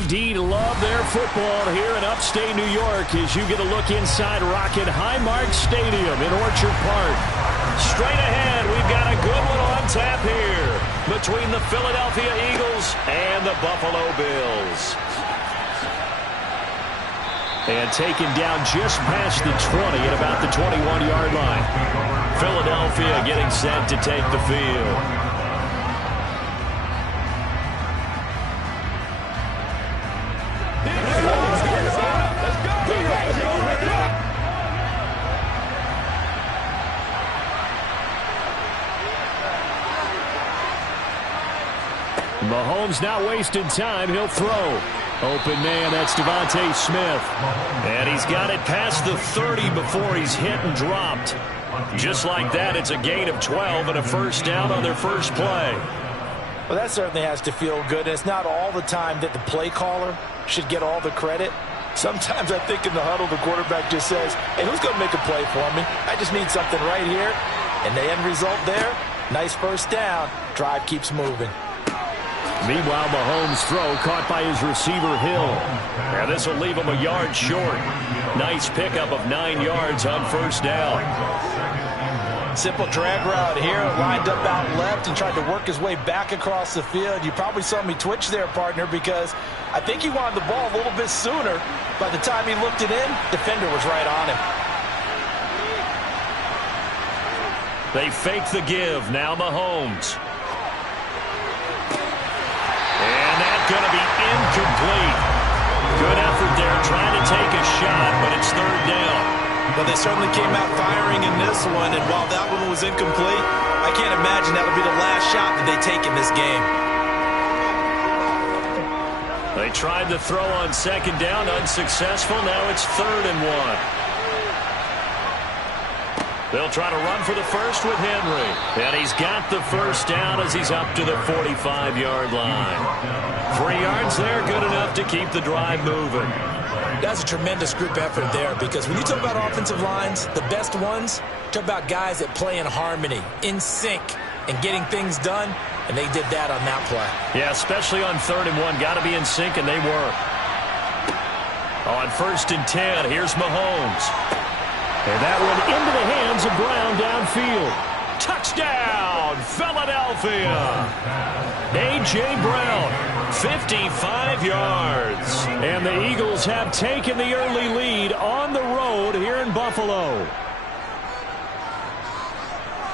indeed love their football here in upstate New York as you get a look inside Rocket Highmark Stadium in Orchard Park. Straight ahead, we've got a good one on tap here between the Philadelphia Eagles and the Buffalo Bills. And taken down just past the 20 at about the 21-yard line. Philadelphia getting set to take the field. Mahomes not wasting time. He'll throw. Open man, that's Devontae Smith. And he's got it past the 30 before he's hit and dropped. Just like that, it's a gain of 12 and a first down on their first play. Well, that certainly has to feel good. And it's not all the time that the play caller should get all the credit. Sometimes I think in the huddle, the quarterback just says, hey, who's going to make a play for me? I just need something right here. And the end result there, nice first down. Drive keeps moving. Meanwhile, Mahomes' throw caught by his receiver, Hill. And this will leave him a yard short. Nice pickup of 9 yards on first down. Simple drag route here, lined up out left and tried to work his way back across the field. You probably saw me twitch there, partner, because I think he wanted the ball a little bit sooner. By the time he looked it in, defender was right on him. They fake the give. Now Mahomes. And that's going to be incomplete. Good effort there trying to take a shot, but it's third down. Well, they certainly came out firing in this one, and while that one was incomplete, I can't imagine that'll be the last shot that they take in this game. They tried the throw on second down, unsuccessful. Now it's 3rd and 1. They'll try to run for the first with Henry. And he's got the first down as he's up to the 45-yard line. 3 yards there, good enough to keep the drive moving. That's a tremendous group effort there, because when you talk about offensive lines, the best ones, talk about guys that play in harmony, in sync, and getting things done, and they did that on that play. Yeah, especially on 3rd and 1. Got to be in sync, and they were. On 1st and 10, here's Mahomes. And that one into the hands of Brown downfield. Touchdown, Philadelphia. A.J. Brown, 55 yards. And the Eagles have taken the early lead on the road here in Buffalo.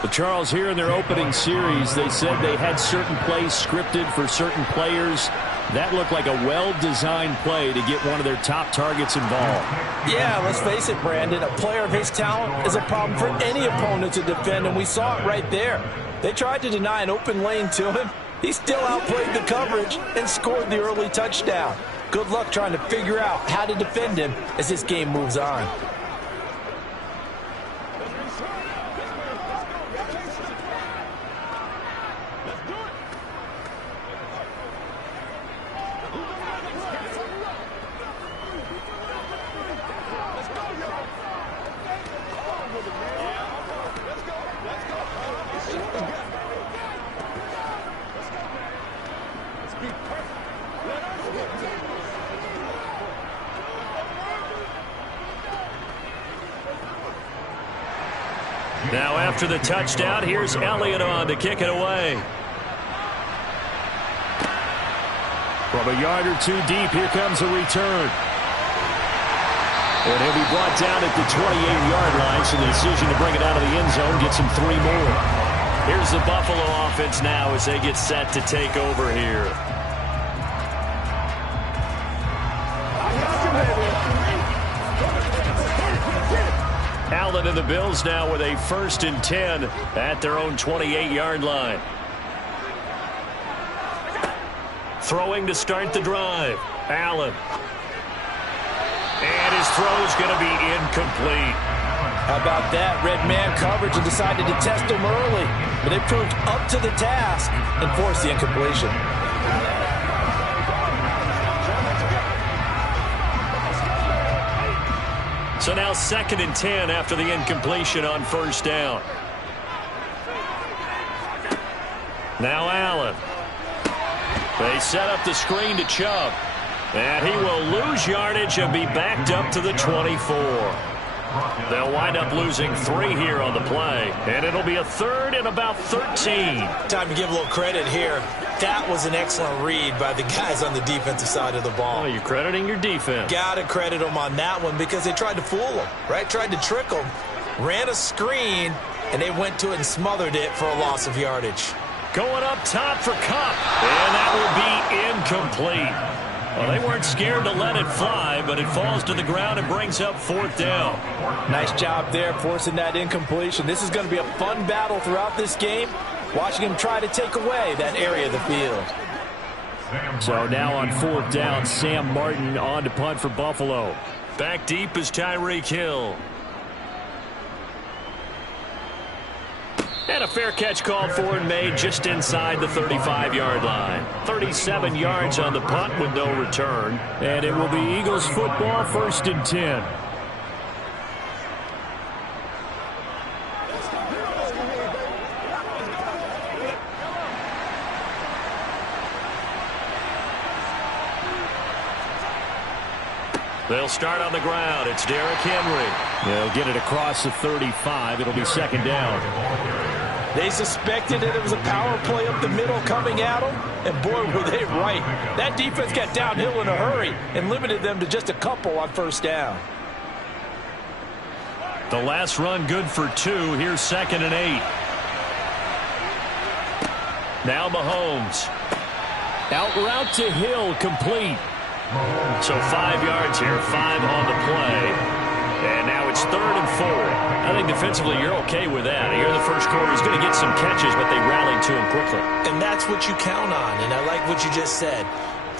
But Charles, here in their opening series, they said they had certain plays scripted for certain players. That looked like a well-designed play to get one of their top targets involved. Yeah, let's face it, Brandon. A player of his talent is a problem for any opponent to defend, and we saw it right there. They tried to deny an open lane to him. He still outplayed the coverage and scored the early touchdown. Good luck trying to figure out how to defend him as this game moves on. Now after the touchdown, here's Elliott on to kick it away. From a yard or 2 deep, here comes a return. And he'll be brought down at the 28-yard line, so the decision to bring it out of the end zone gets him 3 more. Here's the Buffalo offense now as they get set to take over here. Allen and the Bills now with a 1st and 10 at their own 28-yard line. Throwing to start the drive. Allen. And his throw's going to be incomplete. How about that? Red man coverage and decided to test him early. But they proved up to the task and forced the incompletion. So now 2nd and 10 after the incompletion on 1st down. Now Allen. They set up the screen to Chubb. And he will lose yardage and be backed up to the 24. They'll wind up losing 3 here on the play, and it'll be a 3rd and about 13. Time to give a little credit here. That was an excellent read by the guys on the defensive side of the ball. Oh, you're crediting your defense. Got to credit them on that one because they tried to fool them, right? Tried to trick them, ran a screen, and they went to it and smothered it for a loss of yardage. Going up top for Kupp, and that will be incomplete. Well, they weren't scared to let it fly, but it falls to the ground and brings up 4th down. Nice job there forcing that incompletion. This is going to be a fun battle throughout this game, watching him try to take away that area of the field. So now on 4th down, Sam Martin on to punt for Buffalo. Back deep is Tyreek Hill. And a fair catch called for and made just inside the 35-yard line. 37 yards on the punt with no return. And it will be Eagles football, 1st and 10. They'll start on the ground. It's Derrick Henry. They'll get it across the 35. It'll be 2nd down. They suspected that it was a power play up the middle coming at them, and boy, were they right. That defense got downhill in a hurry and limited them to just a couple on 1st down. The last run good for 2. Here's 2nd and 8. Now Mahomes. Out route to Hill, complete. So 5 yards here, 5 on the play. And now it's 3rd and 4. I think defensively you're okay with that. Here in the first quarter, he's going to get some catches, but they rallied to him quickly. And that's what you count on, and I like what you just said.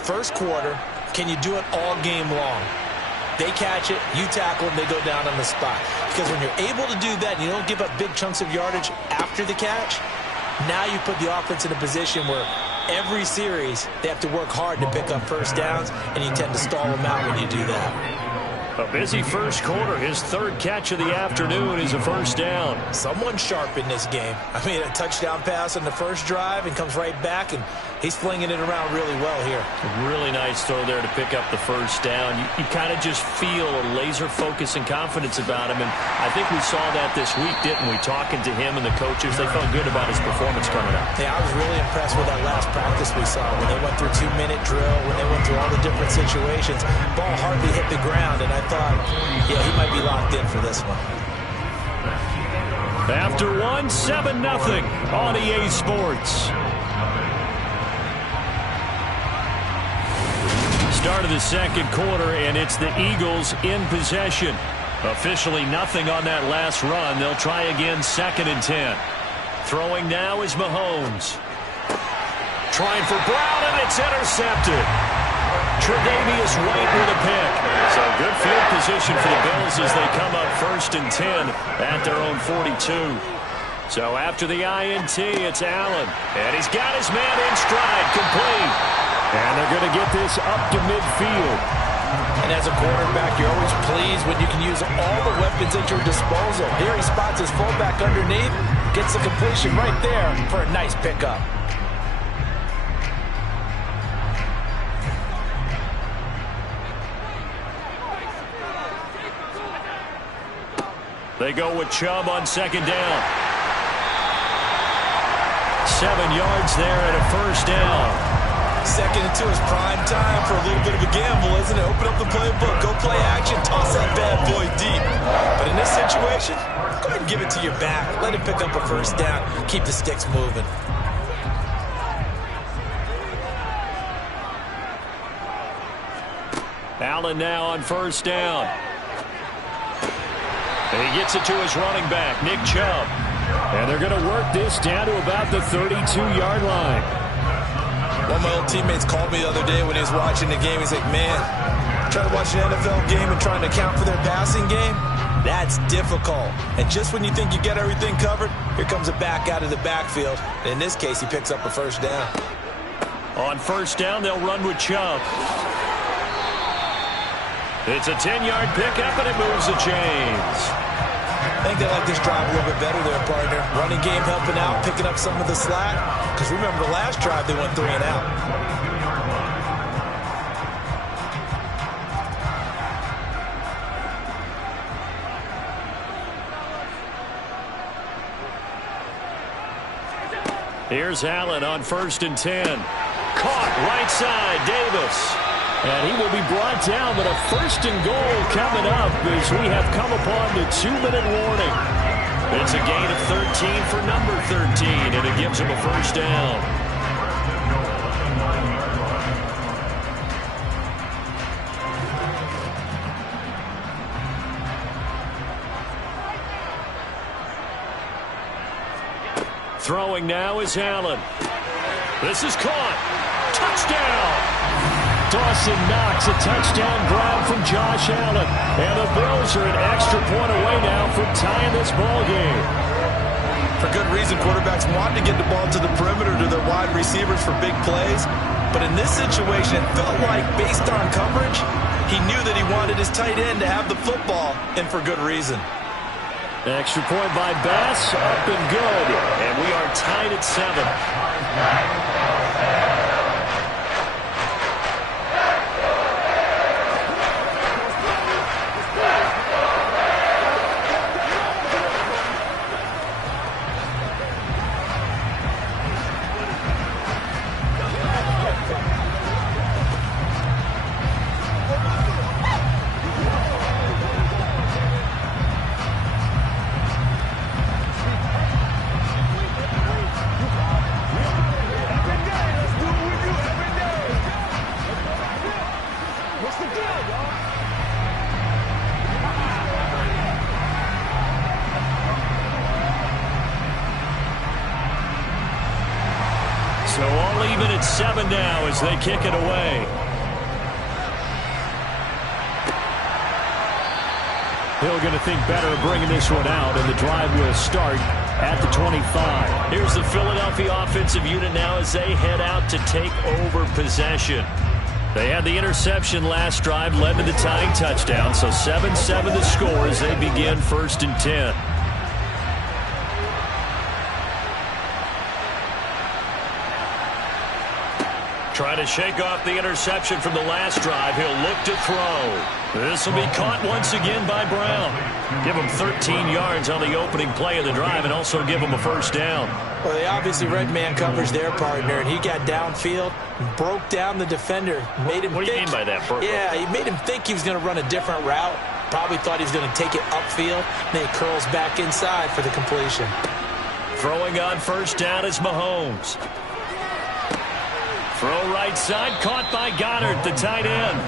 First quarter, can you do it all game long? They catch it, you tackle them, they go down on the spot. Because when you're able to do that and you don't give up big chunks of yardage after the catch, now you put the offense in a position where every series they have to work hard to pick up 1st downs, and you tend to stall them out when you do that. A busy first quarter. His 3rd catch of the afternoon is a 1st down. Someone sharp in this game. I mean, a touchdown pass on the first drive and comes right back, and he's flinging it around really well here. A really nice throw there to pick up the 1st down. You kind of just feel a laser focus and confidence about him, and I think we saw that this week, didn't we? Talking to him and the coaches, they felt good about his performance coming up. Yeah, I was really impressed with that last practice we saw when they went through 2-minute drill, when they went through all the different situations. Ball hardly hit the ground, and I thought, yeah, he might be locked in for this one. After 1, 7-0 on EA Sports. Start of the 2nd quarter, and it's the Eagles in possession. Officially nothing on that last run. They'll try again, 2nd and 10. Throwing now is Mahomes. Trying for Brown, and it's intercepted. Tre'Davious White with a pick. So good field position for the Bills as they come up 1st and 10 at their own 42. So after the INT, it's Allen. And he's got his man in stride, complete. And they're going to get this up to midfield. And as a quarterback, you're always pleased when you can use all the weapons at your disposal. Here he spots his fullback underneath, gets the completion right there for a nice pickup. They go with Chubb on 2nd down. 7 yards there and a 1st down. 2nd and 2 is prime time for a little bit of a gamble, isn't it? Open up the playbook, go play action, toss that bad boy deep. But in this situation, go ahead and give it to your back. Let him pick up a 1st down. Keep the sticks moving. Allen now on 1st down. And he gets it to his running back, Nick Chubb. And they're going to work this down to about the 32-yard line. One of my old teammates called me the other day when he was watching the game. He's like, man, trying to watch an NFL game and trying to account for their passing game, that's difficult. And just when you think you get everything covered, here comes a back out of the backfield. And in this case, he picks up a 1st down. On 1st down, they'll run with Chubb. It's a 10-yard pickup, and it moves the chains. I think they like this drive a little bit better there, partner. Running game helping out, picking up some of the slack. Because remember, the last drive, they went 3 and out. Here's Allen on 1st and 10. Caught right side, Davis. And he will be brought down, but a 1st and goal coming up as we have come upon the 2-minute warning. It's a gain of 13 for number 13, and it gives him a 1st down. Throwing now is Allen. This is caught. Touchdown! Dawson Knox, a touchdown grab from Josh Allen. And the Bills are an extra point away now from tying this ball game. For good reason, quarterbacks want to get the ball to the perimeter to their wide receivers for big plays. But in this situation, it felt like, based on coverage, he knew that he wanted his tight end to have the football, and for good reason. Extra point by Bass, up and good. And we are tied at 7. So all even at 7 now as they kick it away. Hill going to think better of bringing this one out, and the drive will start at the 25. Here's the Philadelphia offensive unit now as they head out to take over possession. They had the interception last drive, led to the tying touchdown, so 7-7 the score as they begin 1st and 10. Trying to shake off the interception from the last drive. He'll look to throw. This will be caught once again by Brown. Give him 13 yards on the opening play of the drive and also give him a 1st down. Well, they obviously red man coverage their partner, and he got downfield, broke down the defender, made him What do you mean by that, Burke? Yeah, he made him think he was going to run a different route. Probably thought he was going to take it upfield. Then he curls back inside for the completion. Throwing on 1st down is Mahomes. Throw right side, caught by Goddard, the tight end.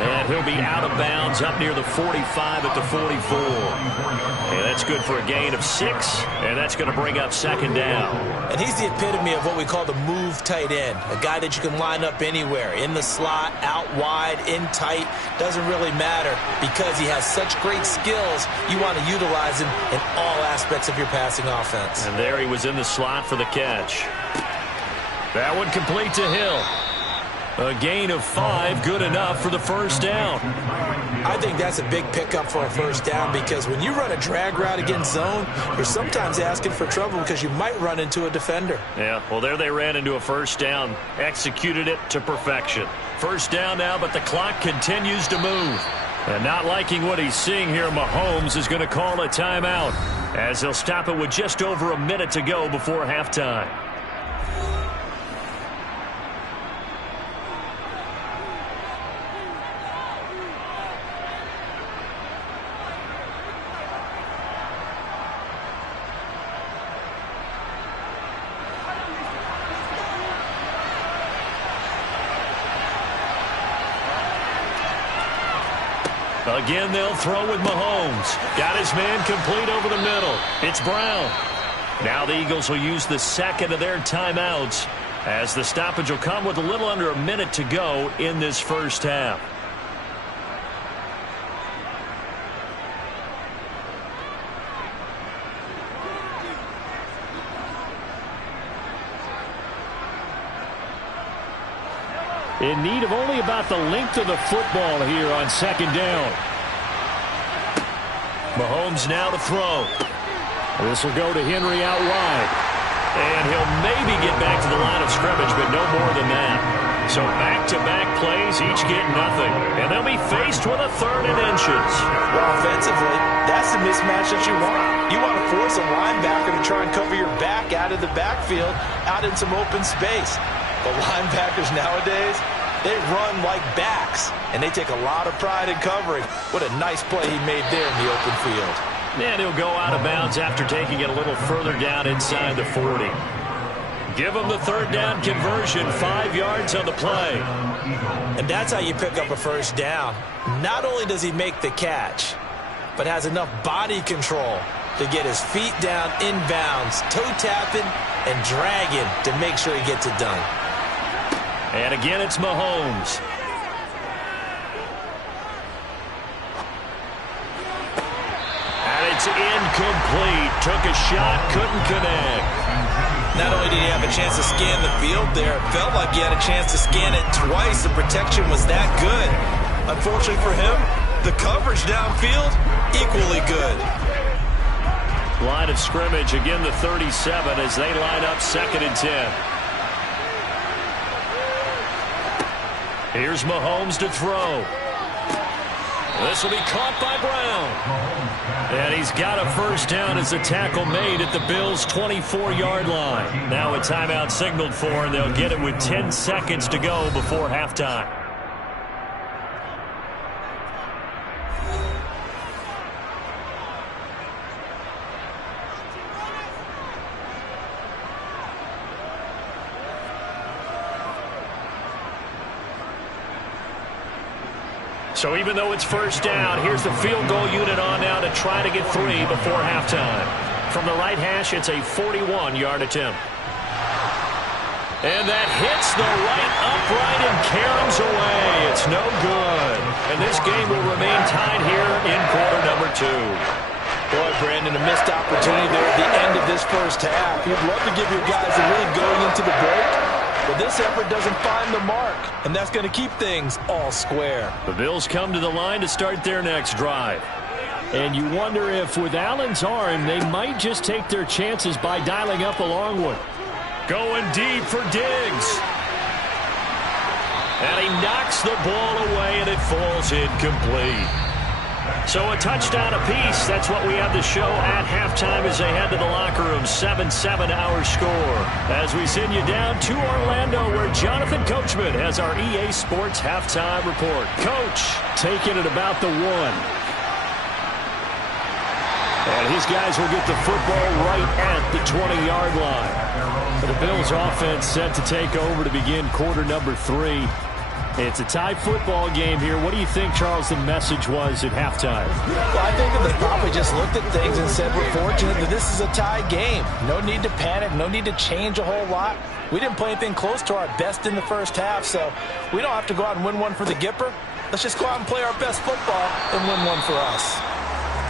And he'll be out of bounds up near the 45 at the 44. And that's good for a gain of 6, and that's going to bring up 2nd down. And he's the epitome of what we call the move tight end, a guy that you can line up anywhere, in the slot, out wide, in tight, doesn't really matter because he has such great skills. You want to utilize him in all aspects of your passing offense. And there he was in the slot for the catch. That one complete to Hill. A gain of 5, good enough for the 1st down. I think that's a big pickup for a 1st down because when you run a drag route against zone, you're sometimes asking for trouble because you might run into a defender. Yeah, well, there they ran into a 1st down, executed it to perfection. 1st down now, but the clock continues to move. And not liking what he's seeing here, Mahomes is going to call a timeout as he'll stop it with just over a minute to go before halftime. Again, they'll throw with Mahomes. Got his man complete over the middle. It's Brown. Now the Eagles will use the 2nd of their timeouts as the stoppage will come with a little under a minute to go in this 1st half. In need of only about the length of the football here on 2nd down. Mahomes now to throw. This will go to Henry out wide. And he'll maybe get back to the line of scrimmage, but no more than that. So back-to-back plays, each get nothing. And they'll be faced with a 3rd and inches. Well, offensively, that's the mismatch that you want. You want to force a linebacker to try and cover your back out of the backfield, out in some open space. But linebackers nowadays, they run like backs, and they take a lot of pride in covering. What a nice play he made there in the open field. And he'll go out of bounds after taking it a little further down inside the 40. Give him the 3rd down conversion, 5 yards on the play. And that's how you pick up a 1st down. Not only does he make the catch, but has enough body control to get his feet down inbounds, toe tapping and dragging to make sure he gets it done. And again, it's Mahomes. And it's incomplete. Took a shot, couldn't connect. Not only did he have a chance to scan the field there, it felt like he had a chance to scan it twice. The protection was that good. Unfortunately for him, the coverage downfield, equally good. Line of scrimmage, again the 37 as they line up 2nd and 10. Here's Mahomes to throw. This will be caught by Brown. And he's got a 1st down as the tackle made at the Bills' 24-yard line. Now a timeout signaled for, and they'll get it with 10 seconds to go before halftime. So even though it's 1st down, here's the field goal unit on now to try to get 3 before halftime. From the right hash, it's a 41-yard attempt. And that hits the right upright and caroms away. It's no good. And this game will remain tied here in quarter number 2. Boy, Brandon, a missed opportunity there at the end of this 1st half. You'd love to give your guys a lead going into the break. But this effort doesn't find the mark, and that's going to keep things all square. The Bills come to the line to start their next drive. And you wonder if with Allen's arm, they might just take their chances by dialing up a long one. Going deep for Diggs. And he knocks the ball away, and it falls incomplete. So a touchdown apiece. That's what we have to show at halftime as they head to the locker room. 7-7 our score. As we send you down to Orlando, where Jonathan Coachman has our EA Sports halftime report. Coach, taking it about the 1. And his guys will get the football right at the 20-yard line. For the Bills offense set to take over to begin quarter number 3. It's a tie football game here. What do you think, Charles, the message was at halftime? Well, I think that they probably just looked at things and said, we're fortunate that this is a tie game. No need to panic. No need to change a whole lot. We didn't play anything close to our best in the 1st half, so we don't have to go out and win one for the Gipper. Let's just go out and play our best football and win one for us.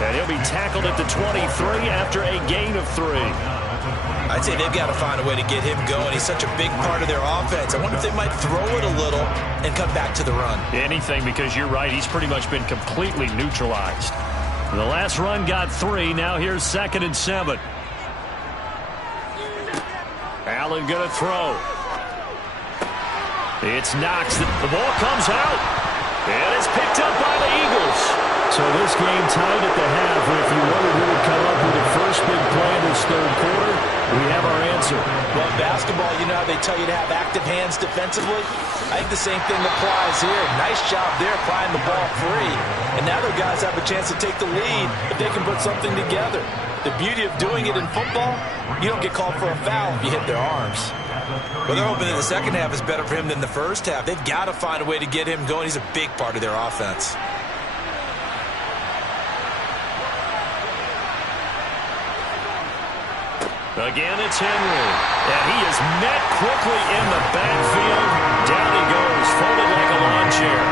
And he'll be tackled at the 23 after a gain of 3. I'd say they've got to find a way to get him going. He's such a big part of their offense. I wonder if they might throw it a little and come back to the run. Anything, because you're right. He's pretty much been completely neutralized. The last run got 3. Now here's 2nd and 7. Allen going to throw. It's Knox. The ball comes out. And it's picked up by the Eagles. So this game tied at the half. If you wondered who would come up with the first big play in this 3rd quarter, we have our answer. Well, in basketball, you know how they tell you to have active hands defensively? I think the same thing applies here. Nice job there prying the ball free. And now their guys have a chance to take the lead if they can put something together. The beauty of doing it in football, you don't get called for a foul if you hit their arms. Well, they're hoping that the 2nd half is better for him than the 1st half. They've got to find a way to get him going. He's a big part of their offense. Again, it's Henry. And he is met quickly in the backfield. Down he goes, folded like a lawn chair.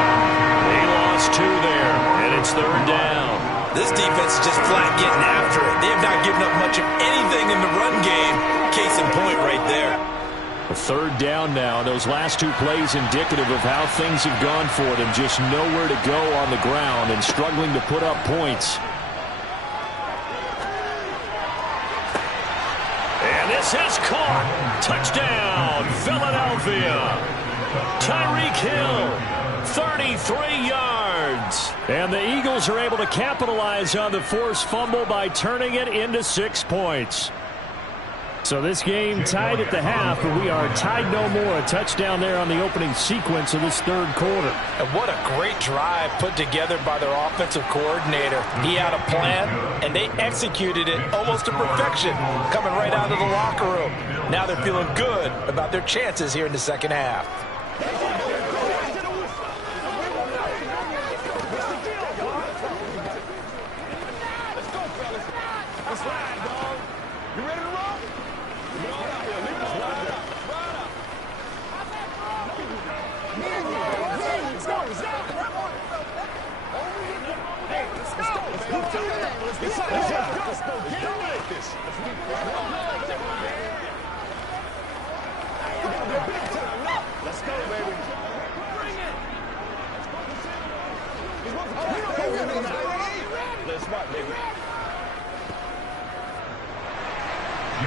He lost 2 there, and it's 3rd down. This defense is just flat getting after it. They have not given up much of anything in the run game. Case in point right there. A 3rd down now. Those last 2 plays indicative of how things have gone for them. Just nowhere to go on the ground and struggling to put up points. And this is caught. Touchdown, Philadelphia. Tyreek Hill, 33 yards. And the Eagles are able to capitalize on the forced fumble by turning it into 6 points. So this game tied at the half, but we are tied no more. A touchdown there on the opening sequence of this third quarter. And what a great drive put together by their offensive coordinator. He had a plan, and they executed it almost to perfection, coming right out of the locker room. Now they're feeling good about their chances here in the second half.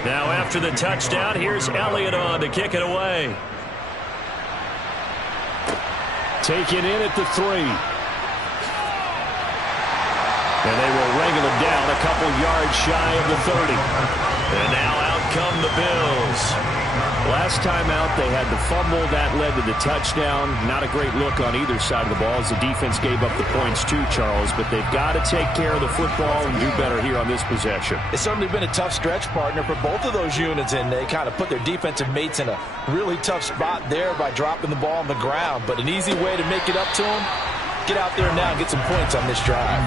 Now after the touchdown, here's Elliott on to kick it away. Taken in at the 3. And they will wrangle him down a couple yards shy of the 30. And now out come the Bills. Last time out, they had the fumble. That led to the touchdown. Not a great look on either side of the ball as the defense gave up the points too, Charles. But they've got to take care of the football and do better here on this possession. It's certainly been a tough stretch, partner, for both of those units, and they kind of put their defensive mates in a really tough spot there by dropping the ball on the ground. But an easy way to make it up to them, get out there now and get some points on this drive.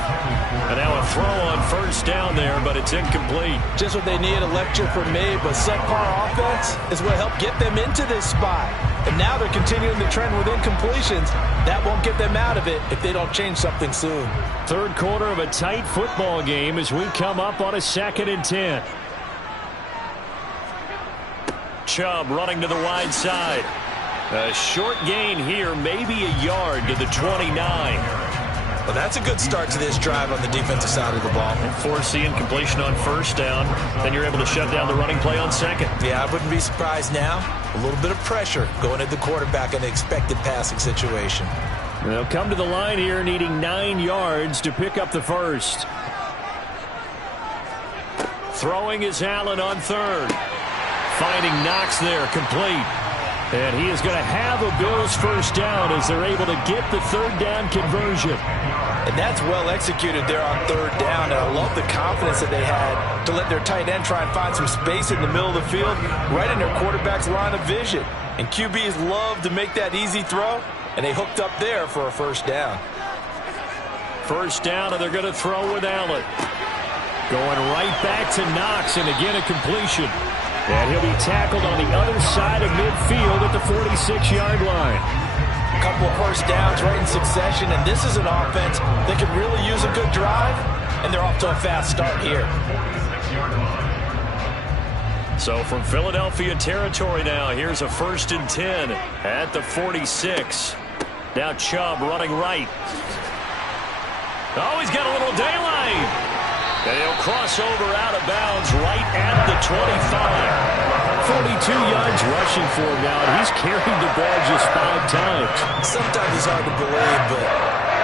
And now a throw on first down there, but it's incomplete. Just what they need, a lecture from me, but subpar offense is what helped get them into this spot. And now they're continuing the trend with incompletions. That won't get them out of it if they don't change something soon. Third quarter of a tight football game as we come up on a 2nd and 10. Chubb running to the wide side. A short gain here, maybe a yard to the 29. Well, that's a good start to this drive on the defensive side of the ball. And force the incompletion on first down. Then you're able to shut down the running play on second. Yeah, I wouldn't be surprised now. A little bit of pressure going at the quarterback in the expected passing situation. They'll come to the line here needing 9 yards to pick up the first. Throwing is Allen on third. Finding Knox there, complete. And he is going to have a Bills first down as they're able to get the third down conversion. And that's well executed there on third down. And I love the confidence that they had to let their tight end try and find some space in the middle of the field, right in their quarterback's line of vision. And QBs love to make that easy throw, and they hooked up there for a first down. First down, and they're going to throw with Allen. Going right back to Knox, and again a completion. And he'll be tackled on the other side of midfield at the 46-yard line. A couple of first downs right in succession, and this is an offense that could really use a good drive, and they're off to a fast start here. So from Philadelphia territory now, here's a 1st and 10 at the 46. Now Chubb running right. Oh, he's got a little daylight. And he'll cross over out of bounds right at the 25. 42 yards rushing for him now, and he's carried the ball just 5 times. Sometimes it's hard to believe, but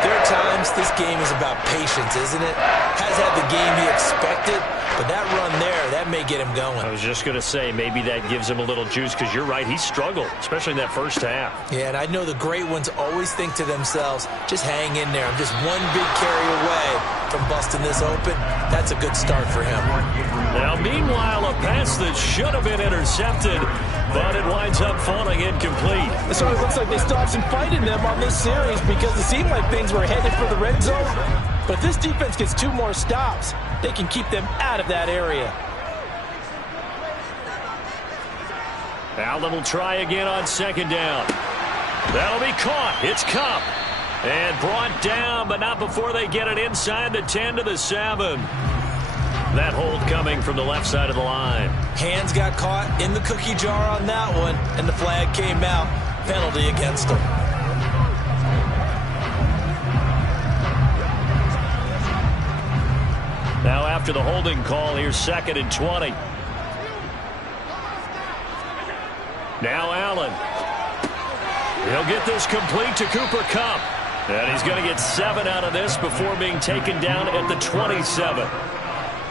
there are times this game is about patience, isn't it? Has had the game he expected, but that run there, that may get him going. I was just going to say, maybe that gives him a little juice, because you're right, he struggled, especially in that first half. Yeah, and I know the great ones always think to themselves, just hang in there. I'm just one big carry away from busting this open. That's a good start for him. Now, meanwhile, a pass that should have been intercepted, but it winds up falling incomplete. It sort of looks like they still have some fight in them on this series, because it seemed like things were headed for the red zone. But if this defense gets 2 more stops, they can keep them out of that area. Allen will try again on 2nd down. That'll be caught. It's Kupp. And brought down, but not before they get it inside the 10 to the 7. That hold coming from the left side of the line. Hands got caught in the cookie jar on that one, and the flag came out. Penalty against them. Now after the holding call, here's 2nd and 20. Now Allen. He'll get this complete to Cooper Kupp. And he's going to get 7 out of this before being taken down at the 27.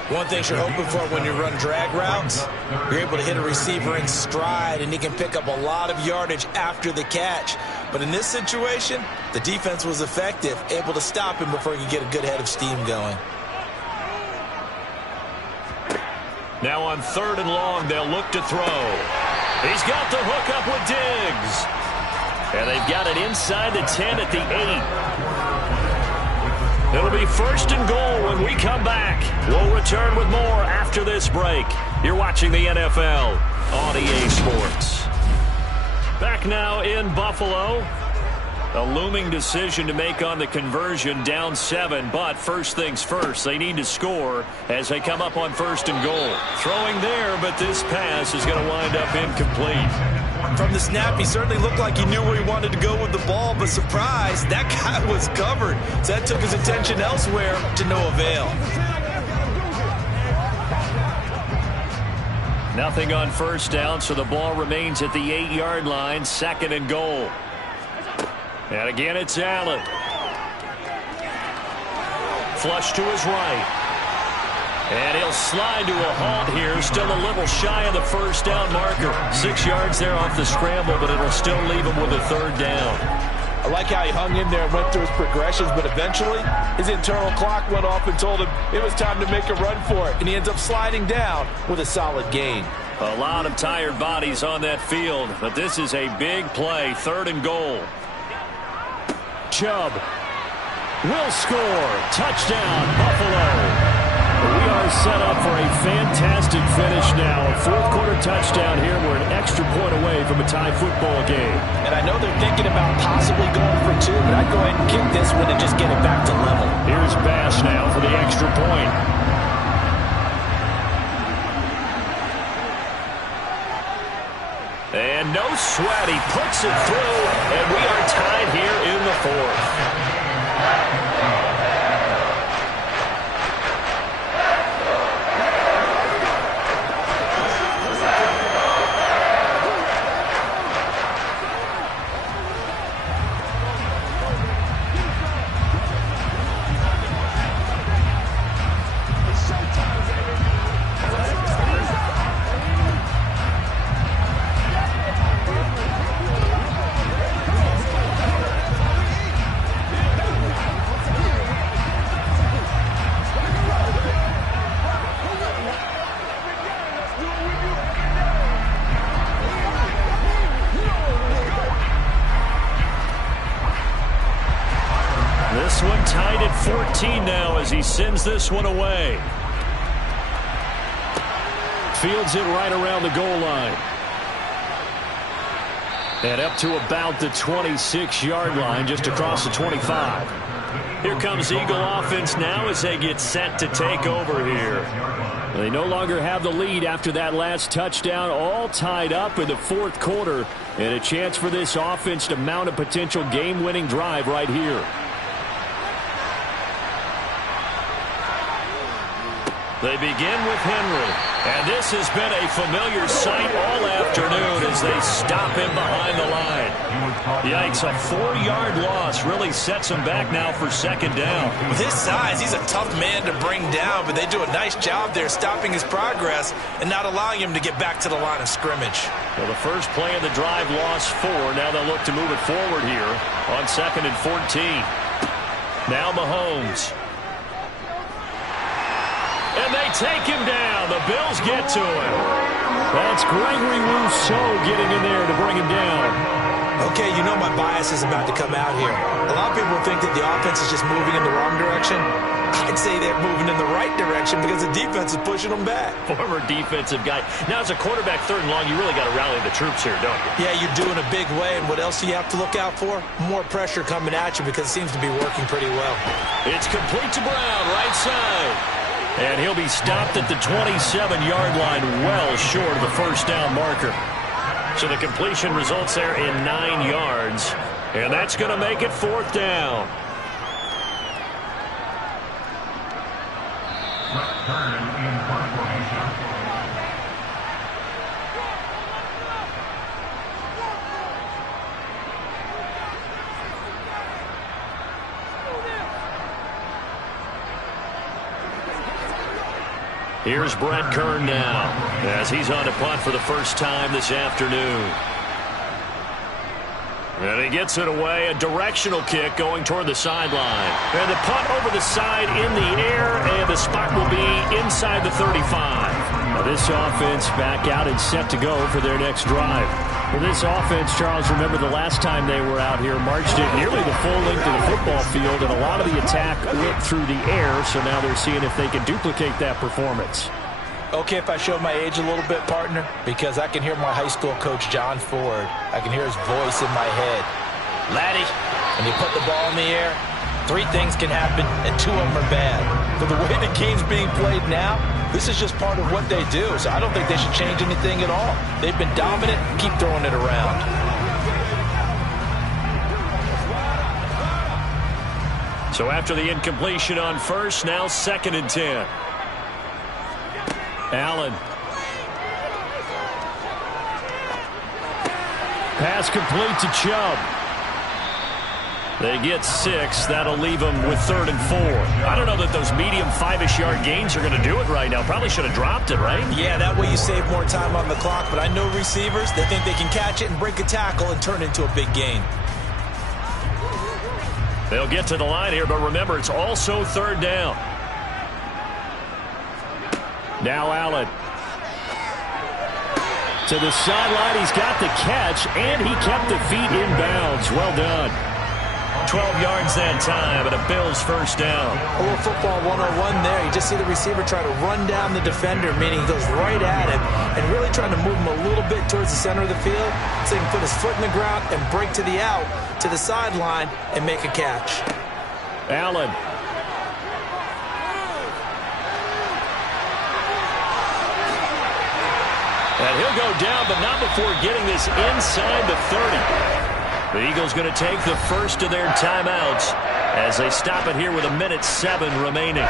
One thing you're hoping for when you run drag routes, you're able to hit a receiver in stride, and he can pick up a lot of yardage after the catch. But in this situation, the defense was effective, able to stop him before he could get a good head of steam going. Now on 3rd and long, they'll look to throw. He's got the hook up with Diggs. And they've got it inside the 10 at the 8. It'll be 1st and goal when we come back. We'll return with more after this break. You're watching the NFL on EA Sports. Back now in Buffalo. A looming decision to make on the conversion, down 7. But first things first, they need to score as they come up on 1st and goal. Throwing there, but this pass is going to wind up incomplete. From the snap, he certainly looked like he knew where he wanted to go with the ball, but surprise, that guy was covered. So that took his attention elsewhere to no avail. Nothing on 1st down, so the ball remains at the 8-yard line, 2nd and goal. And again, it's Allen. Flush to his right. And he'll slide to a halt here, still a little shy of the 1st down marker. 6 yards there off the scramble, but it'll still leave him with a 3rd down. I like how he hung in there and went through his progressions, but eventually his internal clock went off and told him it was time to make a run for it. And he ends up sliding down with a solid gain. A lot of tired bodies on that field, but this is a big play, 3rd and goal. Chubb will score. Touchdown, Buffalo. We are set up for a fantastic finish now. A 4th quarter touchdown here. We're an extra point away from a tie football game. And I know they're thinking about possibly going for 2, but I'd go ahead and kick this one and just get it back to level. Here's Bass now for the extra point. And no sweat. He puts it through, and we are tied here in the 4th. This one tied at 14 now as he sends this one away. Fields it right around the goal line. And up to about the 26-yard line, just across the 25. Here comes Eagle offense now as they get set to take over here. They no longer have the lead after that last touchdown, all tied up in the 4th quarter, and a chance for this offense to mount a potential game-winning drive right here. They begin with Henry, and this has been a familiar sight all afternoon as they stop him behind the line. Yikes, a 4-yard loss really sets him back now for 2nd down. With his size, he's a tough man to bring down, but they do a nice job there stopping his progress and not allowing him to get back to the line of scrimmage. Well, the first play of the drive lost 4. Now they'll look to move it forward here on 2nd and 14. Now Mahomes. And they take him down. The Bills get to him. That's Gregory Rousseau getting in there to bring him down. Okay, you know my bias is about to come out here. A lot of people think that the offense is just moving in the wrong direction. I'd say they're moving in the right direction because the defense is pushing them back. Former defensive guy. Now, as a quarterback, 3rd and long, you really got to rally the troops here, don't you? Yeah, you're doing a big way, and what else do you have to look out for? More pressure coming at you because it seems to be working pretty well. It's complete to Brown, right side. And he'll be stopped at the 27-yard line, well short of the 1st down marker. So the completion results there in 9 yards. And that's going to make it 4th down. Here's Brett Kern now as he's on to punt for the first time this afternoon. And he gets it away, a directional kick going toward the sideline. And the punt over the side in the air, and the spot will be inside the 35. Now this offense back out and set to go for their next drive. For this offense, Charles, remember the last time they were out here, marched it nearly the full length of the football field, and a lot of the attack went through the air, so now they're seeing if they can duplicate that performance. Okay, if I show my age a little bit, partner, because I can hear my high school coach, John Ford. I can hear his voice in my head. Laddie, when you put the ball in the air, 3 things can happen, and 2 of them are bad. But the way the game's being played now, this is just part of what they do, so I don't think they should change anything at all. They've been dominant. Keep throwing it around. So after the incompletion on first, now 2nd and 10. Allen. Pass complete to Chubb. They get 6. That'll leave them with 3rd and 4. I don't know that those medium 5-ish yard gains are going to do it right now. Probably should have dropped it, right? Yeah, that way you save more time on the clock. But I know receivers, they think they can catch it and break a tackle and turn it into a big gain. They'll get to the line here, but remember, it's also 3rd down. Now Allen. To the sideline, he's got the catch, and he kept the feet in bounds. Well done. 12 yards that time, and a Bills first down. A little football 101 there. You just see the receiver try to run down the defender, meaning he goes right at him, and really trying to move him a little bit towards the center of the field so he can put his foot in the ground and break to the out, to the sideline, and make a catch. Allen. And he'll go down, but not before getting this inside the 30. The Eagles going to take the first of their timeouts as they stop it here with 1:07 remaining.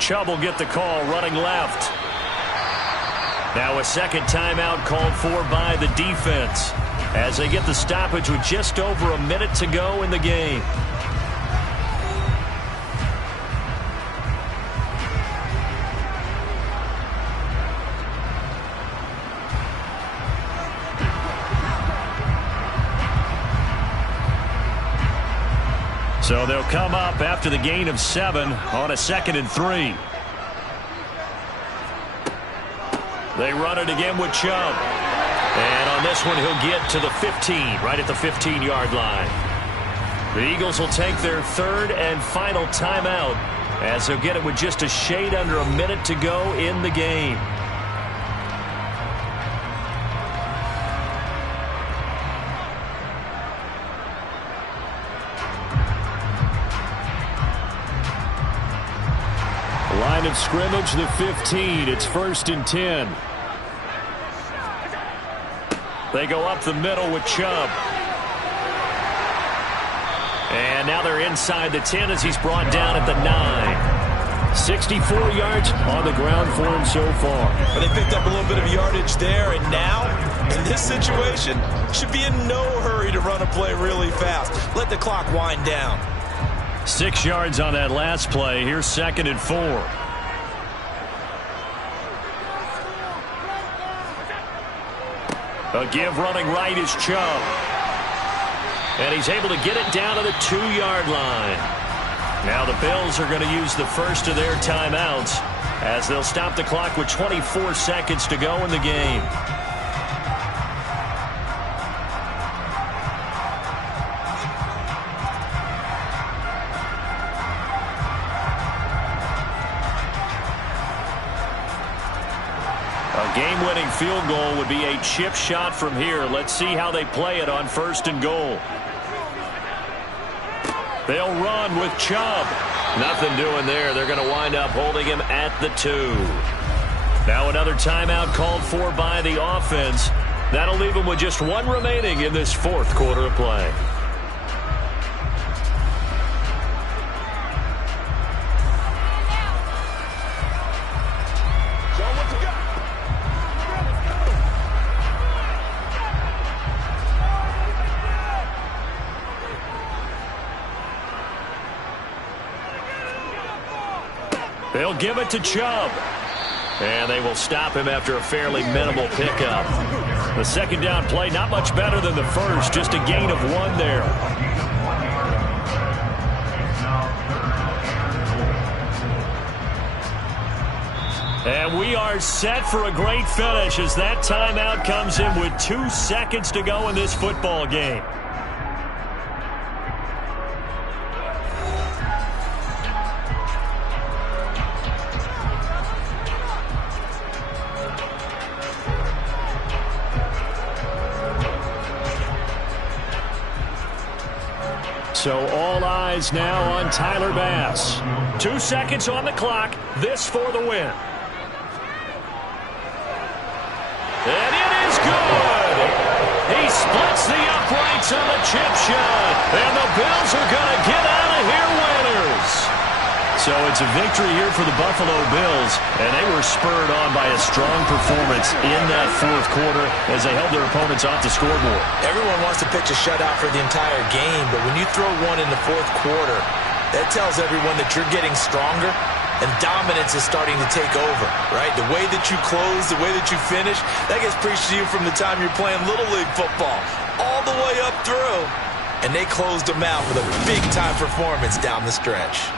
Chubb will get the call running left. Now a second timeout called for by the defense as they get the stoppage with just over a minute to go in the game. So they'll come up after the gain of 7 on a 2nd and 3. They run it again with Chubb. And on this one, he'll get to the 15, right at the 15-yard line. The Eagles will take their 3rd and final timeout as they'll get it with just a shade under a minute to go in the game. Line of scrimmage, the 15. It's 1st and 10. They go up the middle with Chubb. And now they're inside the 10 as he's brought down at the 9. 64 yards on the ground for him so far. Well, they picked up a little bit of yardage there, and now, in this situation, should be in no hurry to run a play really fast. Let the clock wind down. 6 yards on that last play. Here's 2nd and 4. A give running right is Chubb. And he's able to get it down to the 2-yard line. Now the Bills are going to use the first of their timeouts as they'll stop the clock with 24 seconds to go in the game. A game-winning field goal would be a chip shot from here. Let's see how they play it on 1st and goal. They'll run with Chubb. Nothing doing there. They're going to wind up holding him at the 2. Now another timeout called for by the offense. That'll leave them with just 1 remaining in this 4th quarter of play. They'll give it to Chubb. And they will stop him after a fairly minimal pickup. The second down play, not much better than the first, just a gain of 1 there. And we are set for a great finish as that timeout comes in with 2 seconds to go in this football game. So all eyes now on Tyler Bass. 2 seconds on the clock. This for the win. And it is good. He splits the uprights on the chip shot. And the Bills are going to get out of here winners. So it's a victory here for the Buffalo Bills. And they were spurred on by a strong performance in that fourth quarter as they held their opponents off the scoreboard. Everyone wants to pitch a shutout for the entire game, but when you throw one in the fourth quarter, that tells everyone that you're getting stronger and dominance is starting to take over, right? The way that you close, the way that you finish, that gets preached to you from the time you're playing Little League football all the way up through. And they closed them out with a big-time performance down the stretch.